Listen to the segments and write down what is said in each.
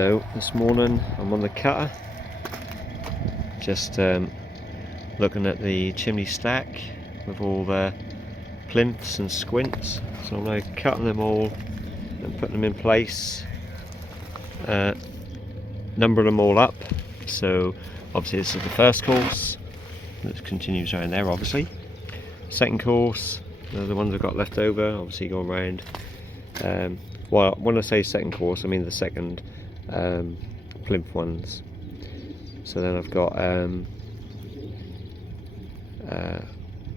So this morning I'm on the cutter, just looking at the chimney stack with all the plinths and squints. So I'm now cutting them all and putting them in place, numbering them all up. So obviously this is the first course, that continues around there obviously. Second course, the ones I've got left over, obviously going around. Well, when I say second course, I mean the second plinth ones. So then I've got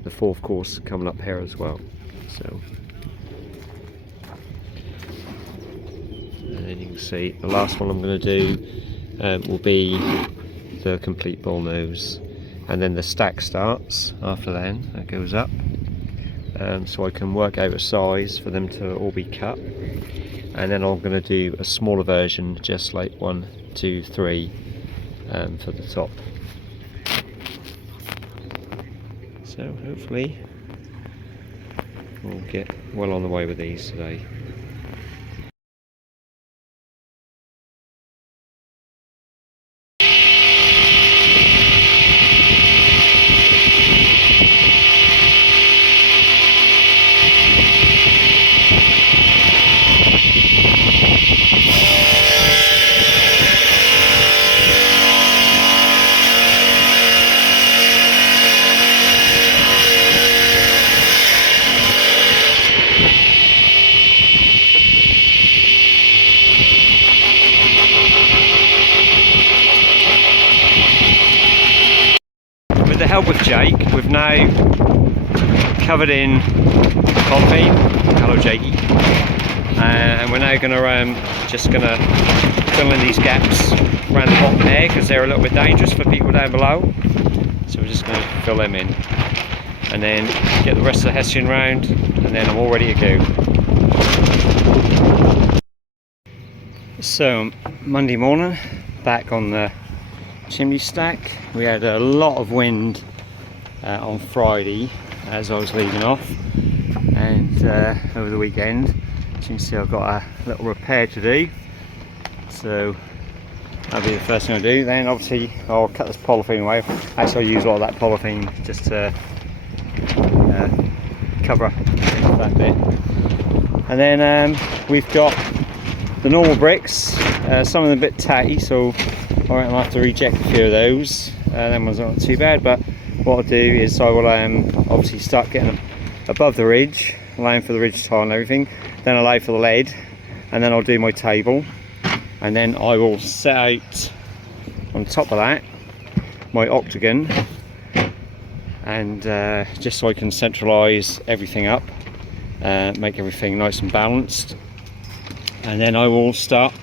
the fourth course coming up here as well. So, and then you can see the last one I'm going to do will be the complete bull nose, and then the stack starts after then. That goes up, so I can work out a size for them to all be cut. And then I'm going to do a smaller version, just like 1, 2, 3 for the top. So hopefully we'll get well on the way with these today. With the help of Jake, we've now covered in polythene. Hello Jakey. And we're now just gonna fill in these gaps around the bottom there, because they're a little bit dangerous for people down below. So we're just gonna fill them in, and then get the rest of the hessian round, and then I'm all ready to go. So Monday morning, back on the chimney stack. We had a lot of wind on Friday as I was leaving off, and over the weekend. As you can see, I've got a little repair to do, so that'll be the first thing I do. Then obviously I'll cut this polythene away. Actually I'll use all that polythene just to cover up that bit. And then we've got the normal bricks, some of them a bit tatty, so I reckon I'll have to reject a few of those. Them ones aren't too bad, but what I'll do is I will obviously start getting them above the ridge, allowing for the ridge tile and everything, then allow for the lead, and then I'll do my table, and then I will set out on top of that my octagon, and just so I can centralise everything up, make everything nice and balanced, and then I will start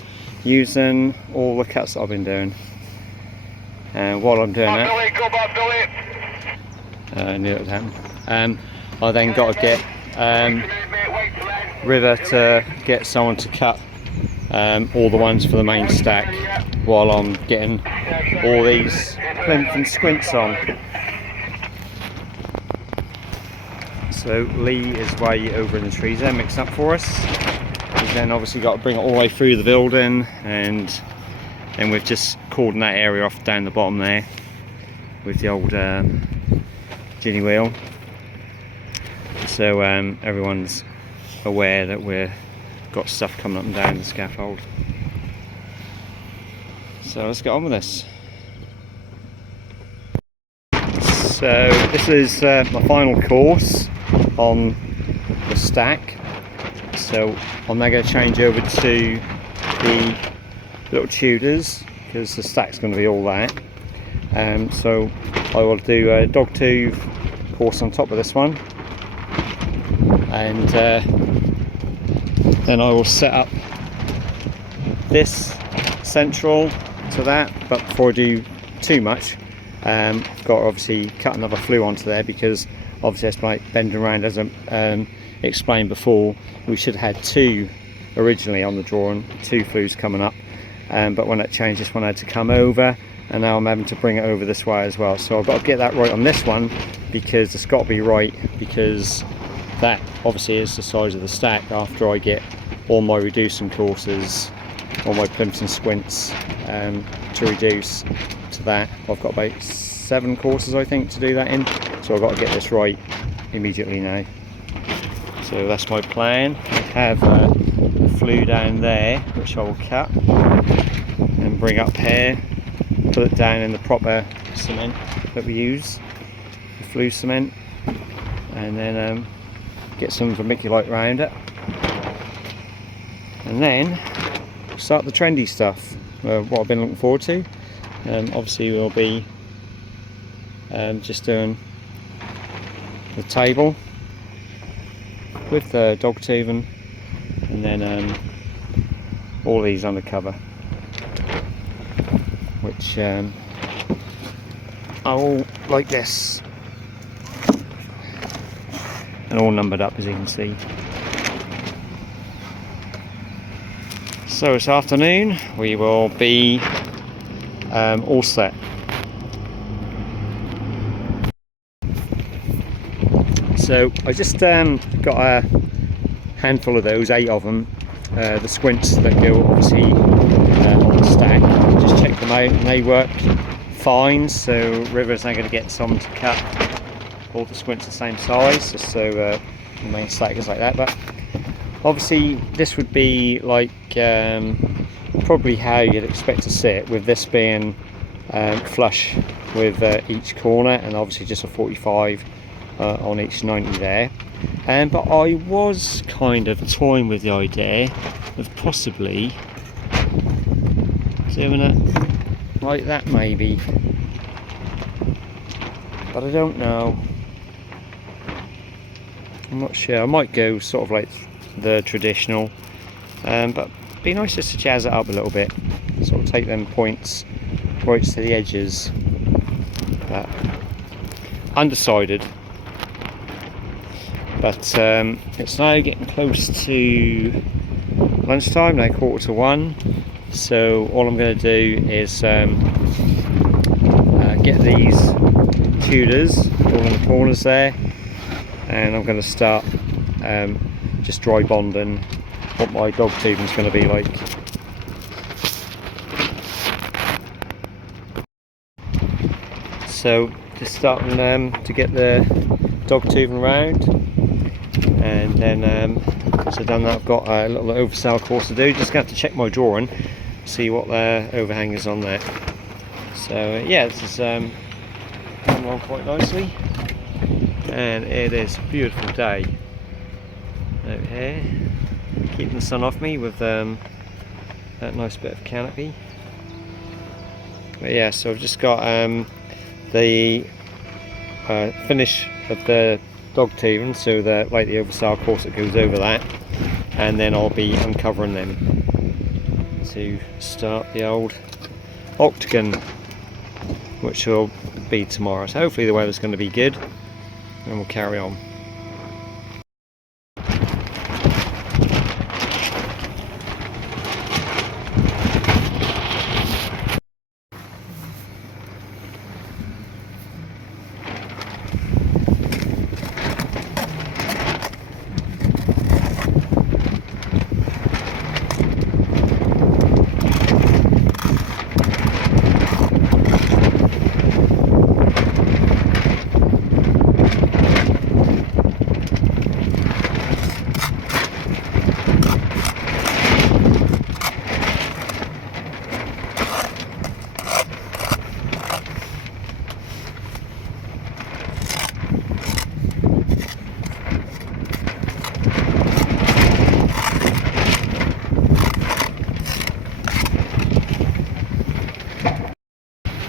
using all the cuts that I've been doing. And while I'm doing that, knew it would happen. I then got to get River to get someone to cut all the ones for the main stack, while I'm getting all these plinth and squints on. So Lee is way over in the trees there, mixed up for us. We've then obviously got to bring it all the way through the building, and then we've just cordoned that area off down the bottom there with the old ginny wheel, so everyone's aware that we've got stuff coming up and down the scaffold. So let's get on with this. So this is my final course on the stack. So I'm now going to change over to the little Tudors, because the stack's going to be all that. So I will do a dogtooth course on top of this one, and then I will set up this central to that. But before I do too much, I've got to obviously cut another flue onto there, because obviously it's like bending around, as I explained before. We should have had 2 originally on the drawing, 2 flues coming up, but when it changed, this one had to come over, and now I'm having to bring it over this way as well. So I've got to get that right on this one, because it's got to be right, because that obviously is the size of the stack after I get all my reducing courses all my plimps and squints to reduce to that. I've got about 7 courses I think to do that in, so I've got to get this right immediately now. So that's my plan. I have the flue down there which I will cut and bring up here, put it down in the proper cement that we use, the flue cement, and then get some vermiculite around it, and then start the trendy stuff, what I've been looking forward to. Obviously we'll be just doing the table with the dog tubing, and then all these undercover, which are all like this and all numbered up, as you can see. So this afternoon we will be all set. So I just got a handful of those, 8 of them, the squints that go obviously on the stack. Just check them out and they work fine, so River's now going to get some to cut all the squints the same size, just so the main stack is like that. But obviously this would be like probably how you'd expect to sit, with this being flush with each corner, and obviously just a 45 on each 90 there. But I was kind of toying with the idea of possibly doing it like that maybe, but I don't know. I'm not sure. I might go sort of like the traditional, but it'd be nice just to jazz it up a little bit, sort of take them points right to the edges. But undecided. But it's now getting close to lunchtime, now 1:45, so all I'm going to do is get these Tudors all in the corners there, and I'm going to start just dry bonding what my dog tubing is going to be like. So just starting to get the dog tubing around, and then so done that, I've got a little oversail course to do. Just going to have to check my drawing, see what the overhang is on there. So yeah, this is coming along quite nicely, and it is a beautiful day out here, keeping the sun off me with that nice bit of canopy. But yeah, so I've just got the finish of the dog tubing, so that like the oversail course that goes over that, and then I'll be uncovering them to start the old octagon, which will be tomorrow. So hopefully the weather's going to be good and we'll carry on.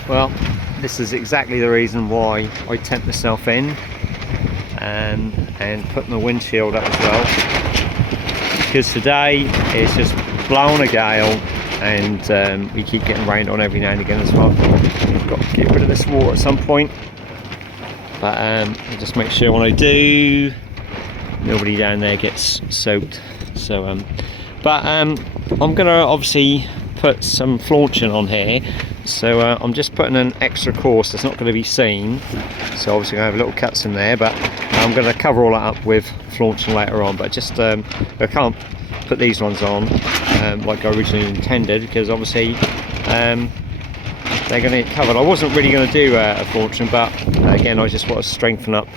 Well, this is exactly the reason why I tent myself in and put my windshield up as well, because today it's just blowing a gale, and we keep getting rained on every now and again as well. I've got to get rid of this water at some point, but I'll just make sure when I do, nobody down there gets soaked. So I'm gonna obviously put some flaunching on here, so I'm just putting an extra course that's not going to be seen, so obviously I have little cuts in there, but I'm going to cover all that up with flaunching later on, but just I can't put these ones on like I originally intended, because obviously they're going to get covered. I wasn't really going to do a flaunching, but again I just want to strengthen up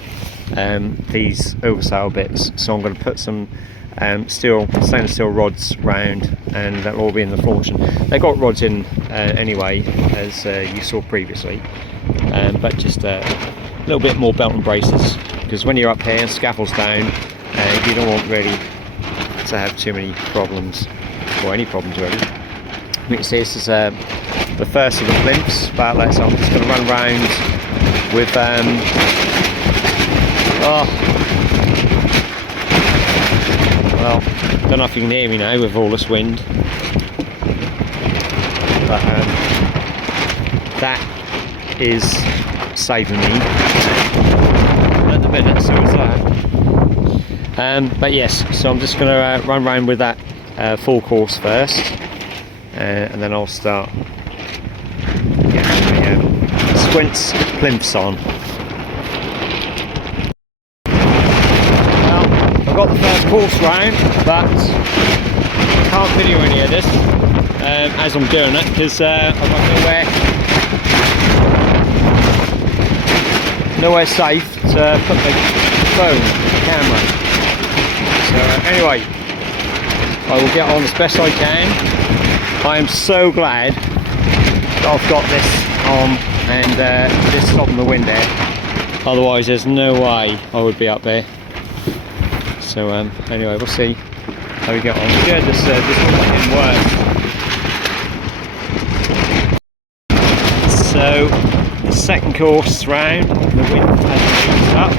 these oversail bits, so I'm going to put some stainless steel rods round, and that'll all be in the flaunching. They got rods in anyway, as you saw previously, but just a little bit more belt and braces, because when you're up here, scaffolds down, you don't want really to have too many problems, or any problems really. You can see this is the first of the plinths, but let's, I'm just going to run around with well, don't know if you can hear me now with all this wind, but that is saving me at the minute, so is that. But yes, so I'm just going to run around with that full course first, and then I'll start getting the squints plinths on. I've got the first course round, but I can't video any of this as I'm doing it, because I've got nowhere safe to put the phone, the camera. So anyway, I will get on as best I can. I am so glad that I've got this on and this stopping the wind there. Otherwise there's no way I would be up there. So anyway, we'll see how we get on. Yeah, this one's getting worse. So the second course round, the wind has moved up.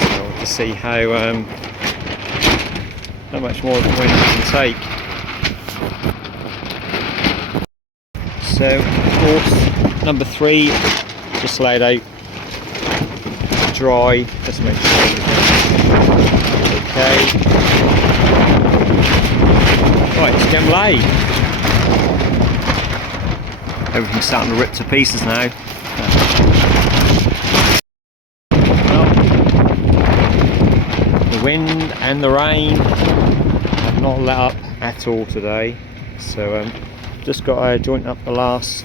So we'll just see how much more of the wind we can take. So course number 3. Just laid out dry, just make sure everything's okay. Right, it's getting late. Everything's starting to rip to pieces now. Well, the wind and the rain have not let up at all today, so just got to joint up the last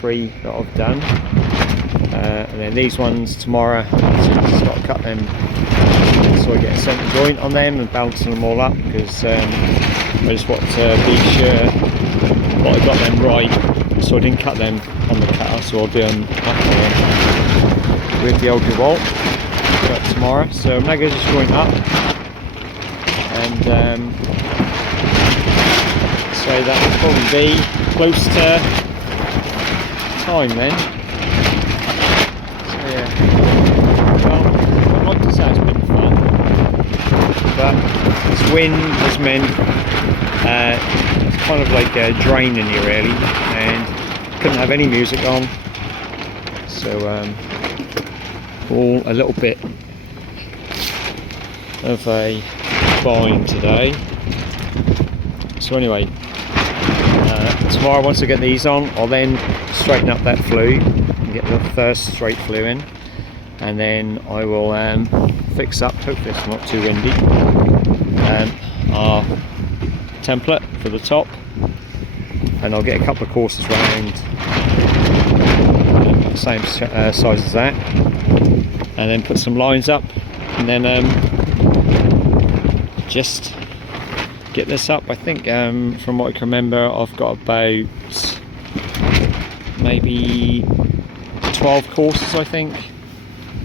3 that I've done, and then these ones tomorrow, just got to cut them so I get a centre joint on them and balancing them all up, because I just want to be sure that I got them right, so I didn't cut them on the cutter, so I'll do them up there with the old DeWalt tomorrow. So mega just joint up, and so that will probably be close to time then. So yeah, well, I'd like to say it's been fun, but this wind has meant it's kind of like draining you really, and couldn't have any music on, so all a little bit of a bind today. So anyway, tomorrow once I get these on, I'll then straighten up that flue and get the first straight flue in, and then I will fix up, hopefully it's not too windy, our template for the top, and I'll get a couple of courses round the same size as that, and then put some lines up, and then just get this up. I think from what I can remember, I've got about maybe 12 courses I think,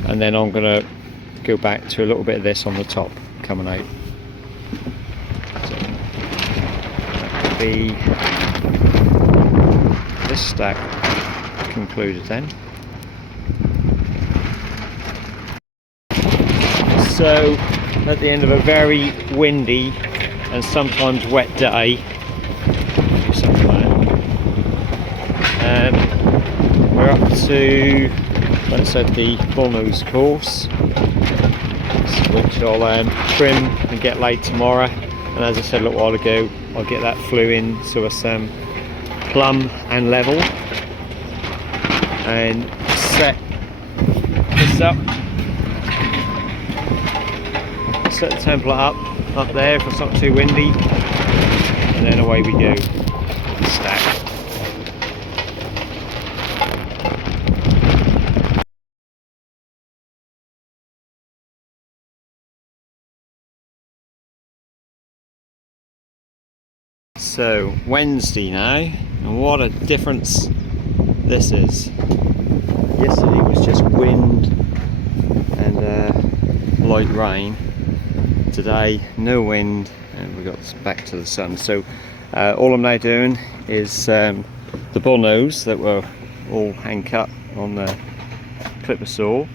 and then I'm going to go back to a little bit of this on the top coming out. So that could be this stack concluded then. So at the end of a very windy and sometimes wet day, we're up to, let's say, the bullnose course, which I'll trim and get laid tomorrow. And as I said a little while ago, I'll get that flue in so it's plumb and level, and set this up. Set the template up there if it's not too windy, and then away we go. Stack. So Wednesday now, and what a difference this is. Yesterday was just wind and light rain. Today no wind, and we got back to the sun. So all I'm now doing is the bull nose that were all hand cut on the clipper saw,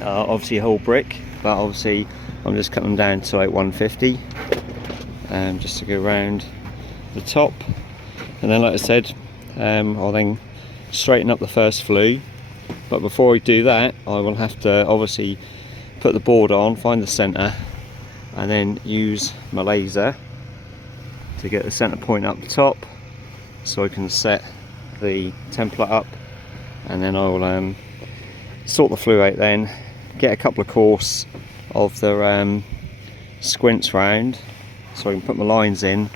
obviously a whole brick, but obviously I'm just cutting them down to like 150, just to go around the top. And then, like I said, I'll then straighten up the first flue, but before I do that I will have to obviously put the board on, find the center, and then use my laser to get the center point up the top so I can set the template up, and then I'll sort the flue out, then get a couple of course of the squints round so I can put my lines in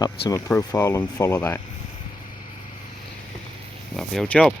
up to my profile and follow that. Lovely old job.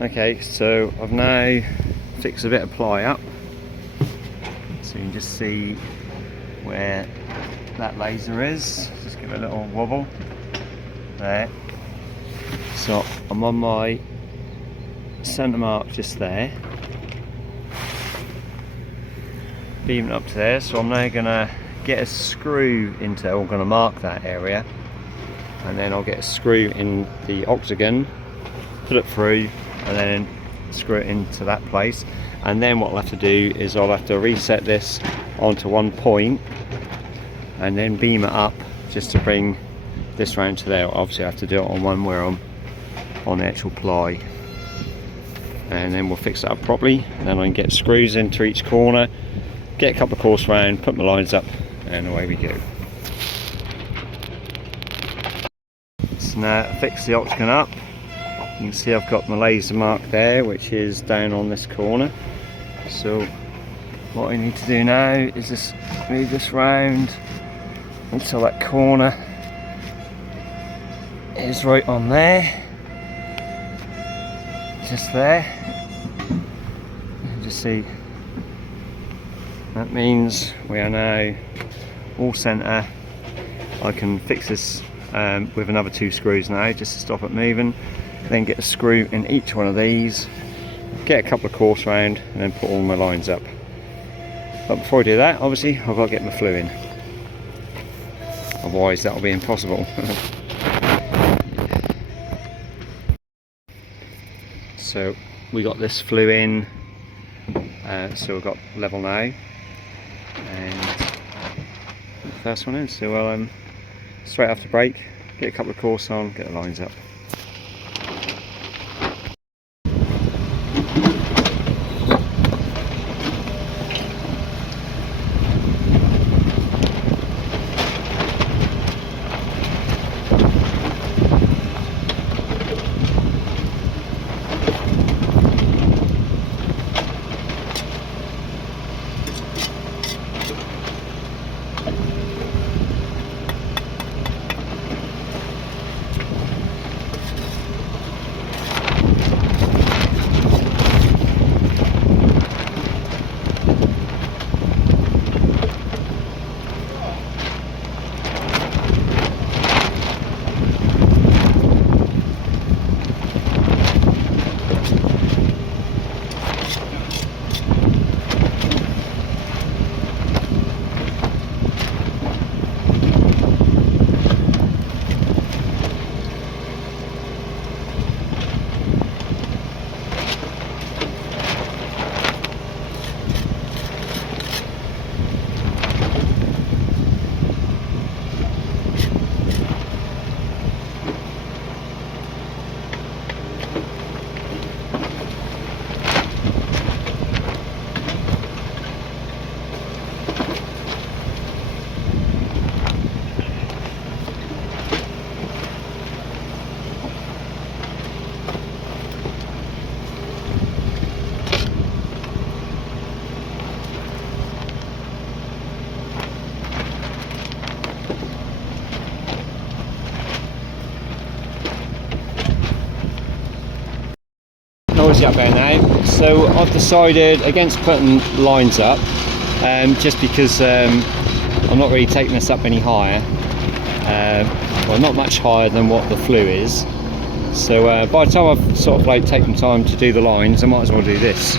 Okay, so I've now fixed a bit of ply up, so you can just see where that laser is. Just give it a little wobble there. So I'm on my centre mark just there, beaming up to there. So I'm now going to get a screw into, I'm going to mark that area, and then I'll get a screw in the octagon, put it through, and then screw it into that place. And then what I'll have to do is I'll have to reset this onto one point and then beam it up just to bring this round to there. Obviously I have to do it on one where I'm on the actual ply, and then we'll fix that up properly, and then I can get screws into each corner, get a couple of course round, put my lines up, and away we go. So now I fix the octagon up. You can see I've got my laser mark there, which is down on this corner. So what I need to do now is just move this round until that corner is right on there, just there. Just see, that means we are now all centre. I can fix this with another 2 screws now, just to stop it moving. Then get a screw in each one of these, get a couple of course round, and then put all my lines up. But before I do that, obviously I've got to get my flue in, otherwise that will be impossible. So we got this flue in, so we've got level now, and the first one in. So we'll straight after break, get a couple of course on, get the lines up. Noisy up there now. So I've decided against putting lines up, just because I'm not really taking this up any higher, well, not much higher than what the flue is. So by the time I've sort of like taken time to do the lines, I might as well do this.